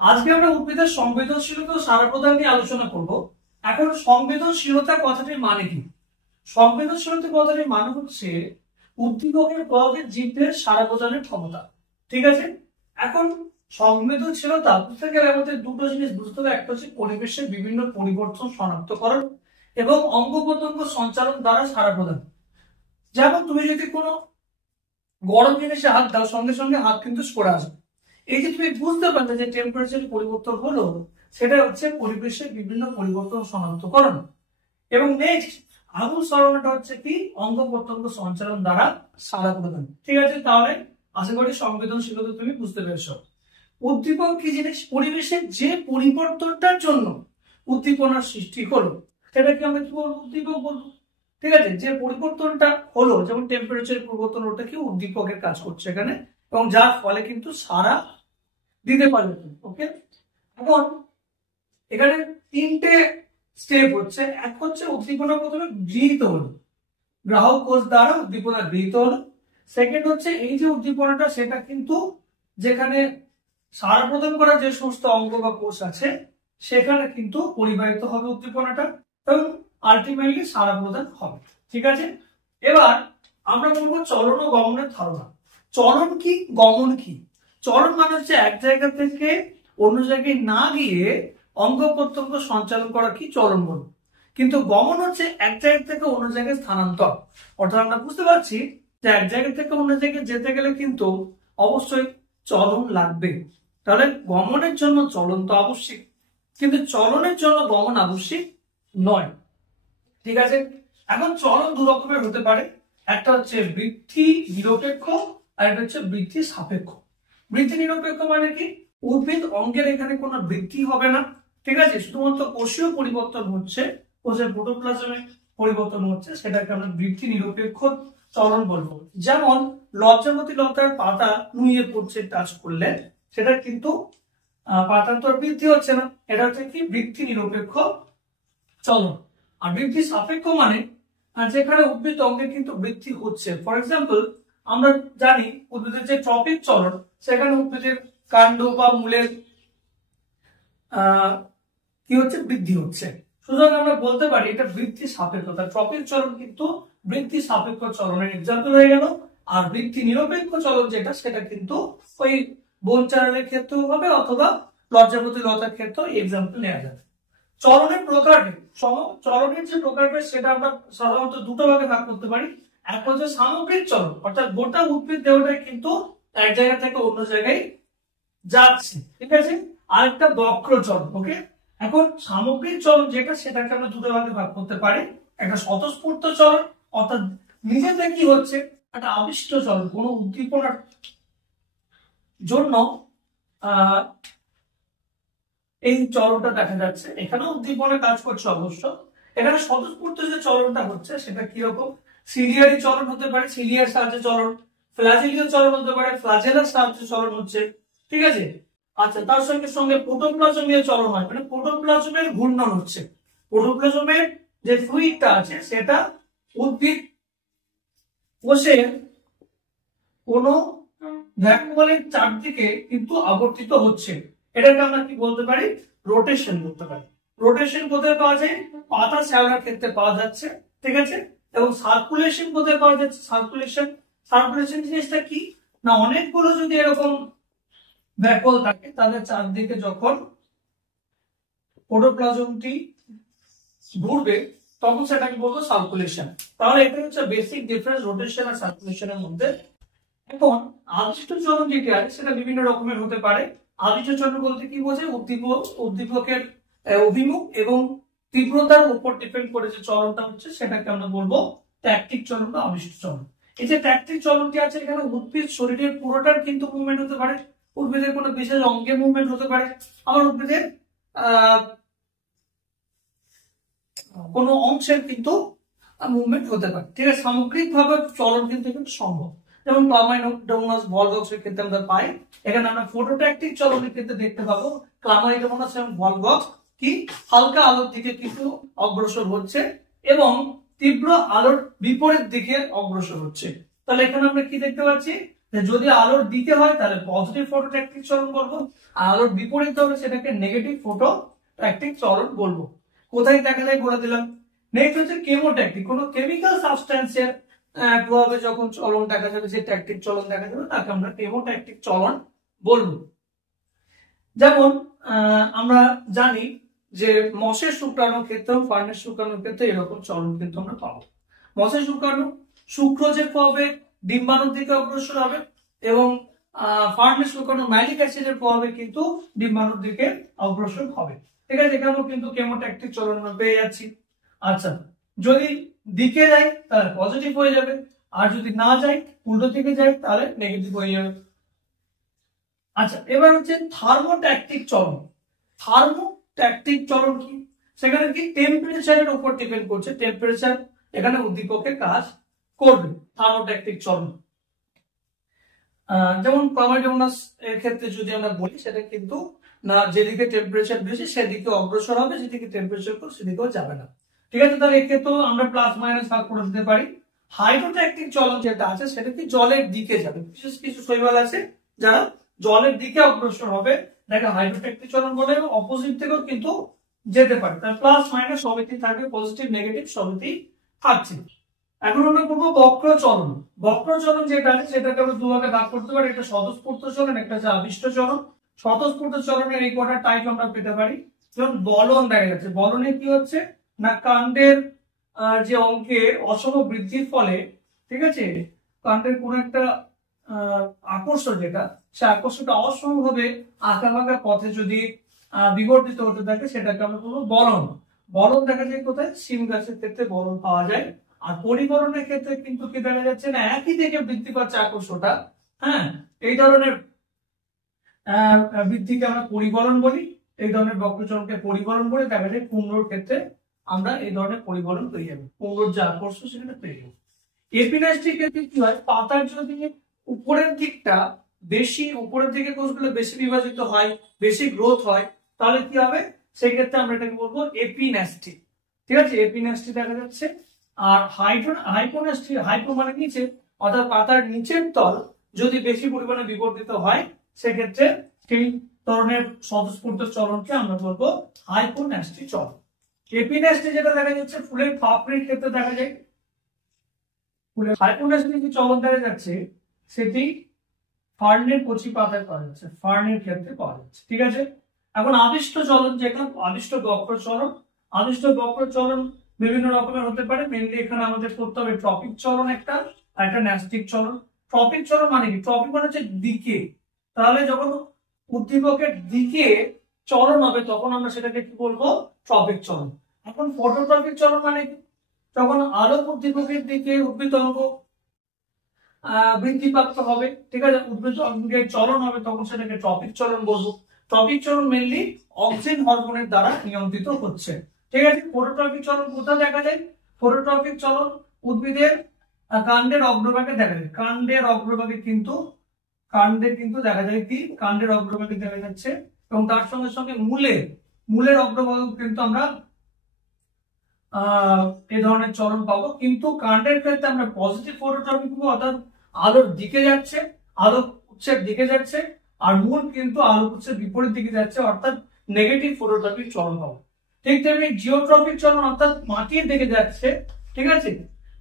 আজকে আমরা উদ্ভিদের সংবেদনশীলতা ও সাড়া প্রদান নিয়ে আলোচনা করব। এখন সংবেদনশীলতা কথাটির মানে কি? সংবেদনশীলতা কথাটির মানে হচ্ছে উদ্দীপকের প্রভাবে জীবদের সাড়া প্রদানের ক্ষমতা। ঠিক আছে। এখন সংবেদনশীলতা বুঝতে গেলে আমাদের দুটো জিনিস বুঝতে হবে। একটা হচ্ছে পরিবেশের বিভিন্ন পরিবর্তন শনাক্তকরণ এবং অঙ্গ প্রত্যঙ্গ সঞ্চালন দ্বারা সাড়া প্রদান। যেমন তুমি যদি কোনো গরম জিনিসে হাত দাও, সঙ্গে সঙ্গে হাত কিন্তু সরে আসবে। এই যে তুমি বুঝতে পারলে যে টেম্পারেচার পরিবর্তন হলো, সেটা হচ্ছে পরিবেশের বিভিন্ন পরিবর্তন শনাক্তকরণ। এবং নেক্সট আগুন সরানোটা হচ্ছে কি? অঙ্গ প্রত্যঙ্গ সঞ্চালন দ্বারা সাড়া প্রদান। ঠিক আছে, তাহলে আশা করি সংবেদনশীলতা তুমি বুঝতে পেরেছো। উদ্দীপক কি জিনিস? পরিবেশের যে পরিবর্তনটার জন্য উদ্দীপনার সৃষ্টি হলো সেটাকে আমরা কি বলবো? উদ্দীপক বলবো। ঠিক আছে, যে পরিবর্তনটা হলো, যেমন টেম্পারেচার পরিবর্তন, ওটা কি উদ্দীপকের কাজ করছে এখানে, এবং যার ফলে কিন্তু সাড়া দিতে পারবে। ওকে, এখন এখানে তিনটে স্টেপ হচ্ছে। এক হচ্ছে উদ্দীপনা প্রথমে গৃহীত হলো, গ্রাহক কোষ দ্বারা উদ্দীপনা গৃহীত হলো। সেকেন্ড হচ্ছে এই যে উদ্দীপনাটা, সেটা কিন্তু যেখানে সাড়া প্রদান করার যে সমস্ত অঙ্গ বা কোষ আছে সেখানে কিন্তু পরিবাহিত হবে উদ্দীপনাটা এবং আলটিমেটলি সাড়া প্রদান হবে। ঠিক আছে, এবার আমরা বলবো চলন ও গমনের ধারণা। চলন কি, গমন কি? চলন মানে হচ্ছে এক জায়গা থেকে অন্য জায়গায় না গিয়ে অঙ্গ প্রত্যঙ্গ সঞ্চালন করা কি চলন বলবো। কিন্তু গমন হচ্ছে এক জায়গা থেকে অন্য জায়গায় স্থানান্তর। অর্থাৎ আমরা বুঝতে পারছি যে এক জায়গা থেকে অন্য জায়গায় যেতে গেলে কিন্তু অবশ্যই চলন লাগবে। তাহলে গমনের জন্য চলন তো আবশ্যিক, কিন্তু চলনের জন্য গমন আবশ্যিক নয়। ঠিক আছে, এখন চলন দু রকমের হতে পারে। একটা হচ্ছে বৃদ্ধি নিরপেক্ষ আর একটা হচ্ছে বৃদ্ধি সাপেক্ষ। বৃদ্ধি নিরপেক্ষ মানে কি? উদ্ভিদ অঙ্গের এখানে কোনো বৃদ্ধি হবে না। ঠিক আছে, শুধুমাত্র কোষীয় পরিবর্তন হচ্ছে, কোষের প্রোটোপ্লাজমে পরিবর্তন হচ্ছে, সেটাকে আমরা বৃদ্ধি নিরপেক্ষ চলন বলবো। যেমন লজ্জাবতী লতার পাতা নুয়ে পড়ছে টাচ করলে, সেটা কিন্তু পাতার তো বৃদ্ধি হচ্ছে না, এটা হচ্ছে কি? বৃদ্ধি নিরপেক্ষ চলন। আর বৃদ্ধি সাপেক্ষ মানে যেখানে উদ্ভিদ অঙ্গে কিন্তু বৃদ্ধি হচ্ছে। ফর এক্সাম্পল, আমরা জানি উদ্ভিদের যে ট্রপিক চলন, সেখানে উদ্ভিদের কাণ্ড বা মূলের কি হচ্ছে? বৃদ্ধি হচ্ছে। সুতরাং আমরা বলতে পারি এটা বৃদ্ধি সাপেক্ষতা। ট্রপিক চলন কিন্তু বৃদ্ধি সাপেক্ষ চলনের এক্সাম্পল হয়ে গেল। আর বৃদ্ধি নিরপেক্ষ চলন যেটা, সেটা কিন্তু ওই বন চারণের ক্ষেত্রেও হবে অথবা লজ্জাবতী লতার ক্ষেত্রেও এক্সাম্পল নেওয়া যাবে। চলনের প্রকারভেদ, চলনের যে প্রকারভেদ সেটা আমরা সাধারণত দুটো ভাগে ভাগ করতে পারি। এক হচ্ছে সামগ্রিক চলন, অর্থাৎ গোটা উদ্ভিদ দেহটাই কিন্তু এক জায়গা থেকে অন্য জায়গায় যাচ্ছে। ঠিক আছে, আরেকটা বক্র চলন। ওকে, এখন সামগ্রিক চলন যেটা, সেটাকে আমরা দুটো ভাগে ভাগ করতে পারি। একটা স্বতঃস্ফূর্ত চলন, অর্থাৎ নিজে থেকে কি হচ্ছে, একটা আবিষ্ট চলন, কোনো উদ্দীপনার জন্য এই চলনটা দেখা যাচ্ছে, এখানেও উদ্দীপনা কাজ করছে অবশ্য। এখানে স্বতঃস্ফূর্ত যে চলনটা হচ্ছে সেটা কিরকম? সিলিয়ারি চলন হতে পারে, সিলিয়ার সাহায্যে চলন। ফ্ল্যাজেলীয় চলন হতে পারে, ফ্ল্যাজেলার সাহায্যে চলন হচ্ছে। ঠিক আছে, আচ্ছা, তার সঙ্গে সঙ্গে প্রোটোপ্লাজমীয় চলন হয়, মানে প্রোটোপ্লাজমের ঘূর্ণন হচ্ছে। প্রোটোপ্লাজমের যে ফ্লুইডটা আছে সেটা উদ্ভিদ কোষের কোন ভ্যাকুয়ালের চারদিকে কিন্তু আবর্তিত হচ্ছে। এটাকে আমরা কি বলতে পারি? রোটেশন বলতে পারি। রোটেশন কোথায় পাওয়া যায়? পাতা শ্যাওলার ক্ষেত্রে পাওয়া যাচ্ছে। ঠিক আছে, এবং সার্কুলেশন কোথায় পাওয়া যাচ্ছে? সার্কুলেশন জিনিসটা কি না, অনেকগুলো যদি এরকম ভ্যাকুয়াল থাকে তাদের চারদিকে যখন প্রোটোপ্লাজমটি ঘুরবে তখন সেটাকে বলবো সার্কুলেশন। তাহলে এটা হচ্ছে বেসিক ডিফারেন্স রোটেশন আর সার্কুলেশনের মধ্যে। এখন আদিষ্ট চলন যেটি আছে সেটা বিভিন্ন রকমের হতে পারে। আদিষ্ট চলন বলতে কি বোঝায়? উদ্দীপকের অভিমুখ এবং তীব্রতার উপর ডিপেন্ড করে যে চলনটা হচ্ছে সেটাকে আমরা বলবো ট্যাকটিক চলন বা আদিষ্ট চলন। এই যে ট্যাকটিক চলনটি আছে, এখানে উদ্ভিদ শরীরের পুরোটার কিন্তু মুভমেন্ট হতে পারে, উদ্ভিদের কোনো বিশেষ অঙ্গে মুভমেন্ট হতে পারে, আবার উদ্ভিদের কোনো অংশের কিন্তু মুভমেন্ট হতে পারে। ঠিক আছে, সামগ্রিক ভাবে চলন কিন্তু সম্ভব। যেমন ক্লামাইডোমোনাস ভলভক্সের ক্ষেত্রে আমরা পাই। এখানে আমরা ফটোট্যাকটিক চলনের ক্ষেত্রে দেখতে পাবো ক্লামাইডোমোনাস এবং ভলভক্স কি হালকা আলোর দিকে কিন্তু অগ্রসর হচ্ছে এবং তীব্র আলোর বিপরীত দিকে অগ্রসর হচ্ছে। তাহলে এখানে আমরা কি দেখতে পাচ্ছি? যদি আলোর দিকে হয় তাহলে পজিটিভ ফটোট্যাকটিক চলন বলবো, আর আলোর বিপরীত হবে সেটাকে নেগেটিভ ফটোট্যাকটিক চলন বলবো। কোথায় দেখা যায় বলে দিলাম। নেক্সট হচ্ছে কেমোট্যাকটিক, কোনো কেমিক্যাল সাবস্টেন্সের প্রভাবে যখন চলন দেখা যাবে, যে ট্যাকটিক চলন দেখা যাবে তাকে আমরা কেমোট্যাকটিক চলন বলবো। যেমন আমরা জানি যে মশের শুক্রাণুর ক্ষেত্রেও ফার্নের শুক্রাণুর ক্ষেত্রে এরকম চলন কিন্তু আমরা পাবো। মশের শুক্রাণু সুক্রোজের প্রভাবে ডিম্বাণুর দিকে অগ্রসর হবে, এবং ফার্নের শুক্রাণু ম্যালিক অ্যাসিডের প্রভাবে কিন্তু ডিম্বাণুর দিকে অগ্রসর হবে। ঠিক আছে, এখানেও কিন্তু কেমোট্যাকটিক চলন আমরা পেয়ে যাচ্ছি। আচ্ছা, যদি দিকে যায় তাহলে পজিটিভ হয়ে যাবে, আর যদি না যায় উল্টো দিকে যায় তাহলে নেগেটিভ হয়ে যাবে। আচ্ছা, এবার হচ্ছে থার্মোট্যাকটিক চলন। থার্মোট্যাকটিক চলন কি? সেখানে কি টেম্পারেচারের উপর ডিপেন্ড করছে, টেম্পারেচার এখানে উদ্দীপকের কাজ করবে থার্মোট্যাকটিক চলন। যেমন ক্লোমাইডোমোনাস এর ক্ষেত্রে যদি আমরা বলি, সেটা কিন্তু না যেদিকে টেম্পারেচার বেশি সেদিকে অগ্রসর হবে, যেদিকে টেম্পারেচার কম সেদিকেও যাবে না। ঠিক আছে, তাহলে এক্ষেত্রেও আমরা প্লাস মাইনাস ভাগ করে দিতে পারি। হাইড্রোট্যাকটিক চলন যেটা আছে সেটা কি জলের দিকে যাবে, বিশেষ কিছু শৈবাল আছে যারা জলের দিকে অগ্রসর হবে, দেখো হাইড্রোট্যাকটিক চলন বলে, এবং অপোজিট থেকেও কিন্তু যেতে পারে। তার প্লাস মাইনাস সবই থাকবে, পজিটিভ নেগেটিভ সবই থাকছে। এখন আমরা করবো বক্র চলন। বক্র চলন যেটা আছে সেটাকে আমরা দুভাগে ভাগ করতে পারি, একটা স্বতঃস্ফূর্ত চলন, একটা হচ্ছে আবিষ্ট চলন। স্বতঃস্ফূর্ত চলনের এই কটা টাইপ আমরা পেতে পারি। যেমন বলন দেখা যাচ্ছে, বলনে কি হচ্ছে না কাণ্ডের যে অঙ্কে অসম বৃদ্ধির ফলে, ঠিক আছে, কাণ্ডের কোন একটা আকর্ষণ যেটা, সে আকর্ষণটা অসমভাবে আঁকা বাঁকা পথে যদি বিবর্তিত হতে থাকে সেটাকে আমরা বলবো বলন। বলন দেখা যায় কোথায়? শিম গাছের ক্ষেত্রে বলন পাওয়া যায়। আর পরিবরণের ক্ষেত্রে কিন্তু কি দেখা যাচ্ছে না একই থেকে বৃদ্ধি পাচ্ছে আকর্ষণটা, হ্যাঁ, এই ধরনের বৃদ্ধিকে আমরা পরিবরণ বলি। এই ধরনের বক্রচলনকে পরিবরণ বলে, দেখা যায় কুমড়োর ক্ষেত্রে আমরা এই ধরনের পরিবরণ পেয়ে যাবো, কুমড়োর যে আকর্ষণ সেখানে পেয়ে যাবো। এপিনাস্টিক ক্ষেত্রে কি হয়? পাতার যদি উপরের দিকটা বেশি, উপরের দিকে কোষগুলো বেশি বিভাজিত হয়, বেশি গ্রোথ হয়, তাহলে কি হবে? সেই ক্ষেত্রে আমরা এটাকে বলবো এপিনাস্টিক। ঠিক আছে, এপিনাস্টিক দেখা যাচ্ছে। আর হাইপোনাস্টিক, হাইপো মানে নিচে, অর্থাৎ পাতার নিচের তল যদি বেশি পরিমাণে বিবর্তিত হয় সেক্ষেত্রে সেই ধরনের স্বতঃস্ফূর্ত চলনকে আমরা বলবো হাইপোনাস্টিক চলন। এপিনাস্টিক যেটা দেখা যাচ্ছে ফুলের পাপড়ির ক্ষেত্রে দেখা যায়। ফুলের হাইপোনাস্টিক যে চলন দেখা যাচ্ছে সেটি ফার্নের কচি পাতায় পাওয়া যাচ্ছে, ফার্নের ক্ষেত্রে পাওয়া যাচ্ছে। ঠিক আছে, এখন আদিষ্ট চলন যেটা, আদিষ্ট বক্র চলন। আদিষ্ট বক্র চলন বিভিন্ন রকমের হতে পারে, মেনলি এখানে আমাদের করতে হবে ট্রপিক চলন একটা, আর একটা ন্যাস্টিক চলন। ট্রপিক চলন মানে কি? ট্রপিক মানে হচ্ছে দিকে, তাহলে যখন উদ্দীপকের দিকে চলন হবে তখন আমরা সেটাকে কি বলবো? ট্রপিক চলন। এখন ফটোট্রপিক চলন মানে কি? যখন আলোক উদ্দীপকের দিকে উদ্ভিদ অঙ্গ বৃদ্ধিপ্রাপ্ত হবে, ঠিক আছে, উদ্ভিদ অঙ্গের চলন হবে, তখন সেটাকে ট্রপিক চলন বলবো। ট্রপিক চলন মেনলি অক্সিন হরমোনের দ্বারা নিয়ন্ত্রিত হচ্ছে। ঠিক আছে, ফটোট্রপিক চলন কোথায় দেখা যায়? ফটোট্রপিক চলন উদ্ভিদের কাণ্ডের অগ্রভাগে দেখা যায়। কাণ্ডের অগ্রভাগে কিন্তু দেখা যায় কি? কাণ্ডের অগ্রভাগে দেখা যাচ্ছে, এবং তার সঙ্গে সঙ্গে মূলের অগ্রভাগে কিন্তু আমরা এই ধরনের চলন পাবো। কিন্তু কাণ্ডের ক্ষেত্রে আমরা পজিটিভ ফটোট্রপিক পাবো, অর্থাৎ আলোর দিকে যাচ্ছে, আলো উৎসের দিকে যাচ্ছে, আর মূল কিন্তু আলো উৎসের বিপরীত দিকে যাচ্ছে, অর্থাৎ নেগেটিভ ফটোট্রপিক চলন পাবো। ঠিক তেমনি জিওট্রপিক চলন অর্থাৎ মাটির দিকে যাচ্ছে। ঠিক আছে,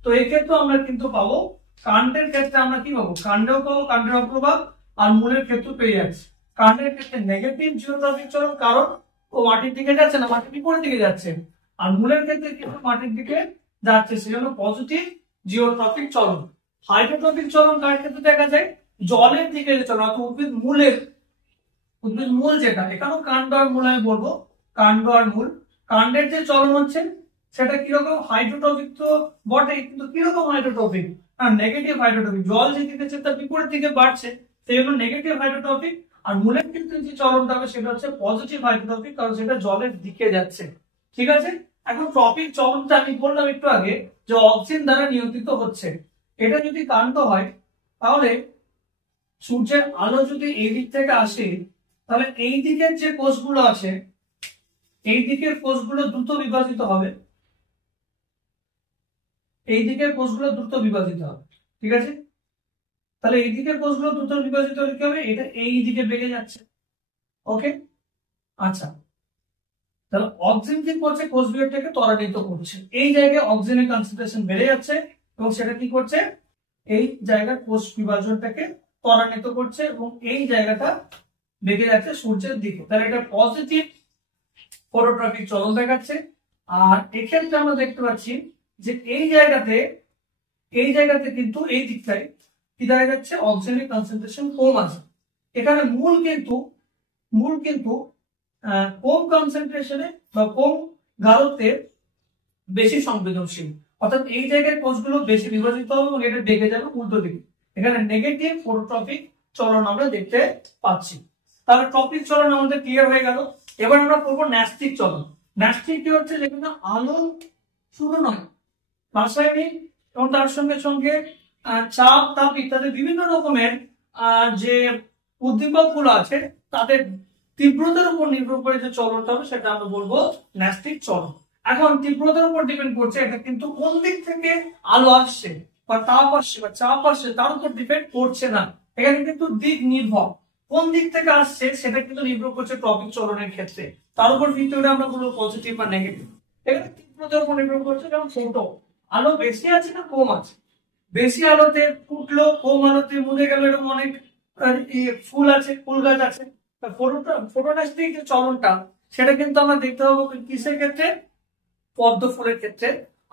তো এই ক্ষেত্রে আমরা কিন্তু পাবো, কাণ্ডের ক্ষেত্রে আমরা কি পাবো? কাণ্ডেও পাবো কাণ্ডের অগ্রভাগ, আর মূলের ক্ষেত্রে পেয়ে যাচ্ছে। কাণ্ডের ক্ষেত্রে নেগেটিভ জিওট্রপিক চলন, কারণ ও মাটির দিকে যাচ্ছে না, মাটির বিপরীত দিকে যাচ্ছে। আর মূলের ক্ষেত্রে কিন্তু মাটির দিকে যাচ্ছে, সেজন্য পজিটিভ জিওট্রপিক চলন। হাইড্রোট্রপিক চলন কার ক্ষেত্রে দেখা যায়? জলের দিকে যে চলন, অর্থাৎ উদ্ভিদ মূল যেটা, এখানেও কাণ্ড আর মূল আমি বলবো, কাণ্ড আর মূল। কাণ্ডের যে চলন হচ্ছে সেটা কিরকম? হাইড্রোট্রপিক তো বটে, কিন্তু কিরকম হাইড্রোট্রপিক? আর নেগেটিভ হাইড্রোট্রপিক, জল যেদিকে যাচ্ছে তার বিপরীত দিকে বাড়ছে, সেই জন্য নেগেটিভ হাইড্রোট্রপিক। আর মূলের কিন্তু যে চলনটা হবে সেটা হচ্ছে পজিটিভ হাইড্রোট্রপিক, কারণ সেটা জলের দিকে যাচ্ছে। ঠিক আছে, এখন ট্রপিক চলনটা আমি বললাম একটু আগে যে অক্সিজেন দ্বারা নিয়ন্ত্রিত হচ্ছে। এটা যদি কাণ্ড হয় তাহলে সূর্যের আলো যদি এই দিক থেকে আসে, তাহলে এই দিকের যে কোষগুলো আছে, এই দিকের কোষগুলো দ্রুত বিভাজিত হবে, এই দিকের কোষগুলো দ্রুত বিভাজিত হবে। ঠিক আছে, তাহলে এই দিকের কোষগুলো দ্রুত বিভাজিত হলে কি হবে, এটা এই দিকে বেড়ে যাচ্ছে। ওকে, আচ্ছা, তাহলে অক্সিজেন কি করছে, কোষ বিভাজনটাকে ত্বরান্বিত করছে। এই জায়গায় অক্সিজেনের কনসেন্ট্রেশন বেড়ে যাচ্ছে এবং সেটা কি করছে, এই জায়গায় কোষ বিভাজনটাকে ত্বরান্বিত করছে এবং এই জায়গাটা বেঁকে যাচ্ছে সূর্যের দিকে। তাহলে এটা পজিটিভ ফটোট্রপিক চলন দেখাচ্ছে। আর এক্ষেত্রে আমরা দেখতে পাচ্ছি যে এই জায়গাতে কিন্তু এই দিকটায় কি দেখা যাচ্ছে, অক্সিজেনের কনসেন্ট্রেশন কম আছে। এখানে মূল কিন্তু কম কনসেন্ট্রেশনে বা কম গাঢ়ত্বে বেশি সংবেদনশীল, অর্থাৎ এই জায়গায় কোষগুলো বেশি বিভাজিত হবে এবং এটা বেঁকে যাবে উল্টো দিকে। এখানে নেগেটিভ ফটোট্রপিক চলন আমরা দেখতে পাচ্ছি। তাহলে টপিক চলন আমাদের ক্লিয়ার হয়ে গেল। এবার আমরা করবো ন্যাস্টিক চলন। ন্যাস্টিক কি হচ্ছে, যেখানে আলো শুধু নয়, রাসায়নিক এবং তার সঙ্গে সঙ্গে চাপ, তাপ ইত্যাদি বিভিন্ন রকমের যে উদ্দীপক গুলো আছে তাদের তীব্রতার উপর নির্ভর করে যে চলনটা হবে সেটা আমরা বলবো ন্যাস্টিক চলন। এখন তীব্রতার উপর ডিপেন্ড করছে এটা কিন্তু কোন দিক থেকে আলো আসছে বা তাপ আসছে বা চাপ আসছে তার উপর ডিপেন্ড করছে না। এখানে কিন্তু দিক নির্ভর, কোন দিক থেকে আসছে সেটা কিন্তু নির্ভর করছে টপিক চলনের ক্ষেত্রে। তার উপর ভিত্তি করে আমরা বলবো পজিটিভ বা নেগেটিভ। এখানে তীব্রতার উপর নির্ভর করছে, যেমন ফোটো, আলো বেশি আছে না কম আছে, বেশি আলোতে ফুটলো, কম আলোতে মুড়ে গেল, এরকম অনেক ফুল আছে, ফুল গাছ আছে। ফটোনাস্টিক যে চলনটা সেটা কিন্তু আমরা দেখতে পাবো কিসের ক্ষেত্রে, পদ্ম ফুলের ক্ষেত্রে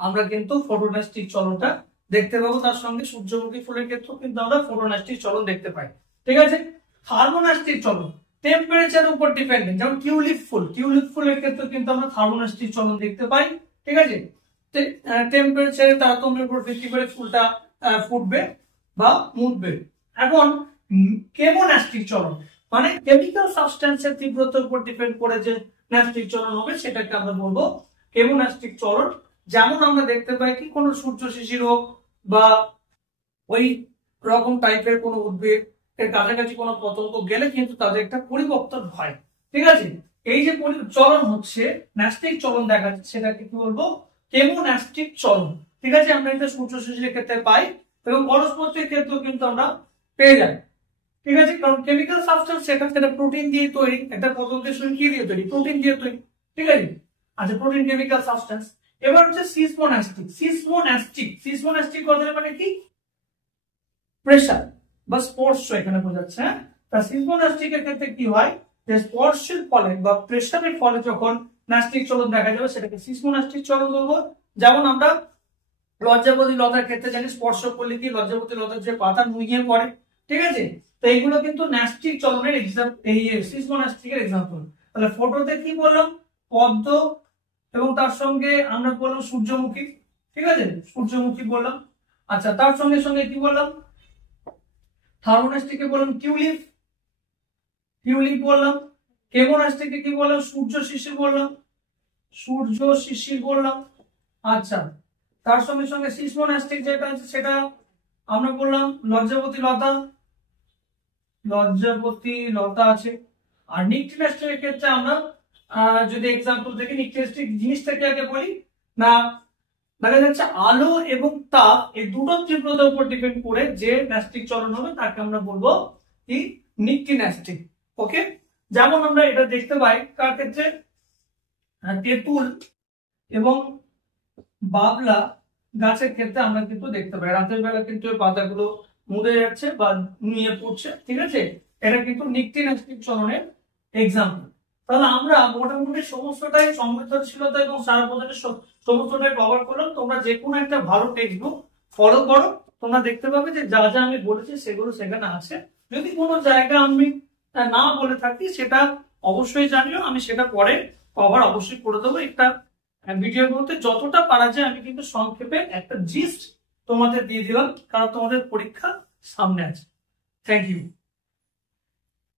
আমরা কিন্তু ফটোনাস্টিক চলনটা দেখতে পাবো। তার সঙ্গে সূর্যমুখী ফুলের ক্ষেত্রেও কিন্তু আমরা ফটোনাস্টিক চলন দেখতে পাই। ঠিক আছে, থার্মোনাস্টিক চলন টেম্পারেচারের উপর ডিপেন্ডেন্ট, যেমন টিউলিপ ফুলের ক্ষেত্রে কিন্তু আমরা থার্মোনাস্টিক চলন দেখতে পাই। ঠিক আছে, টেম্পারেচারের তারতম্যের উপর ভিত্তি করে ফুলটা ফুটবে বা মুটবে। এখন কেমোনাস্টিক চলন মানে কেমিক্যাল সাবস্টেন্সের তীব্রতার উপর ডিপেন্ড করে যে ন্যাস্টিক চলন হবে সেটাকে আমরা বলবো কেমোনাস্টিক চলন। যেমন আমরা দেখতে পাই কি, কোনো সূর্য শিশির হোক বা ওই রকম টাইপের কোনো উদ্ভিদ এর কাছাকাছি কোনো পতঙ্গ গেলে কিন্তু তাদের একটা পরিবর্তন হয়। ঠিক আছে, এই যে চলন হচ্ছে ন্যাস্টিক চলন দেখাচ্ছে সেটাকে কি বলবো, কেমোনাস্টিক চলন। ঠিক আছে, আমরা এটা সূর্য শিশিরের ক্ষেত্রে পাই এবং পরস্পরের ক্ষেত্রেও কিন্তু আমরা পেয়ে যাই। ঠিক আছে, কারণ কেমিক্যাল সাবস্টেন্স সেটা প্রোটিন দিয়ে তৈরি, একটা পতঙ্গের শরীর কি দিয়ে তৈরি, প্রোটিন দিয়ে তৈরি। ঠিক আছে, আচ্ছা, প্রোটিন কেমিক্যাল সাবস্টেন্স। এবার হচ্ছে সিসমোনাস্টিক কথাটা মানে কি, প্রেসার বা স্পর্শ এখানে বোঝাচ্ছে। হ্যাঁ, তা সিসমোনাস্টিকের ক্ষেত্রে কি হয়, যে স্পর্শের ফলে বা প্রেসারের ফলে যখন ন্যাস্টিক চলন দেখা যাবে সেটাকে সিসমোনাস্টিক চলন বলবো। যেমন আমরা লজ্জাবতী লতার ক্ষেত্রে জানি স্পর্শ করলে কি লজ্জাবতী লতার যে পাতা নুয়ে পড়ে। ঠিক আছে, তো এইগুলো কিন্তু ন্যাস্টিক চলনের সিসমোনাস্টিকের এক্সাম্পল। তাহলে ফটোতে কি বললাম, পদ্ম এবং তার সঙ্গে আমরা বললাম সূর্যমুখী। ঠিক আছে, সূর্যমুখী বললাম। আচ্ছা, তার সঙ্গে সঙ্গে কি বললাম, থার্মোনাস্টিকে বললাম টিউলিপ বললাম। কেমোনাস্টিকে কি বললাম, সূর্য শিশির বললাম। আচ্ছা, তার সঙ্গে সঙ্গে সিসমোনাস্টিক যেটা আছে সেটা আমরা বললাম লজ্জাবতী লতা আছে। আর নিকটিনাস্টিকের ক্ষেত্রে আমরা যদি এক্সাম্পল দেখি, নিকটিনাস্টিক জিনিসটাকে আগে বলি না, দেখা যাচ্ছে আলো এবং তাপ এই দুটো তীব্রতার উপর ডিপেন্ড করে যে ন্যাস্টিক চলন হবে তাকে আমরা বলবো কি, নিকটিনাস্টিক। ওকে, যেমন আমরা এটা দেখতে পাই কার ক্ষেত্রে, তেঁতুল এবং বাবলা গাছের ক্ষেত্রে আমরা কিন্তু দেখতে পাই রাতের বেলা কিন্তু পাতাগুলো মুড়ে যাচ্ছে বা নুয়ে পড়ছে। ঠিক আছে, এটা কিন্তু নিকটিনাস্টিক চলনের এক্সাম্পল। তাহলে আমরা মোটামুটি সমস্তটাই সংবেদনশীলতা এবং সারা প্রদানের সমস্তটাই কভার করলাম। তোমরা যে কোনো একটা ভালো টেক্সট বুক ফলো করো, তোমরা দেখতে পাবে যে যা যা আমি বলেছি সেগুলো সেখানে আছে। যদি কোনো জায়গা আমি না বলে থাকি সেটা অবশ্যই জানিও, আমি সেটা পরে কভার অবশ্যই করে দেবো। একটা ভিডিওর মধ্যে যতটা পারা যায় আমি কিন্তু সংক্ষেপে একটা জিস্ট তোমাদের দিয়ে দিলাম, কারণ তোমাদের পরীক্ষা সামনে আছে। Thank you.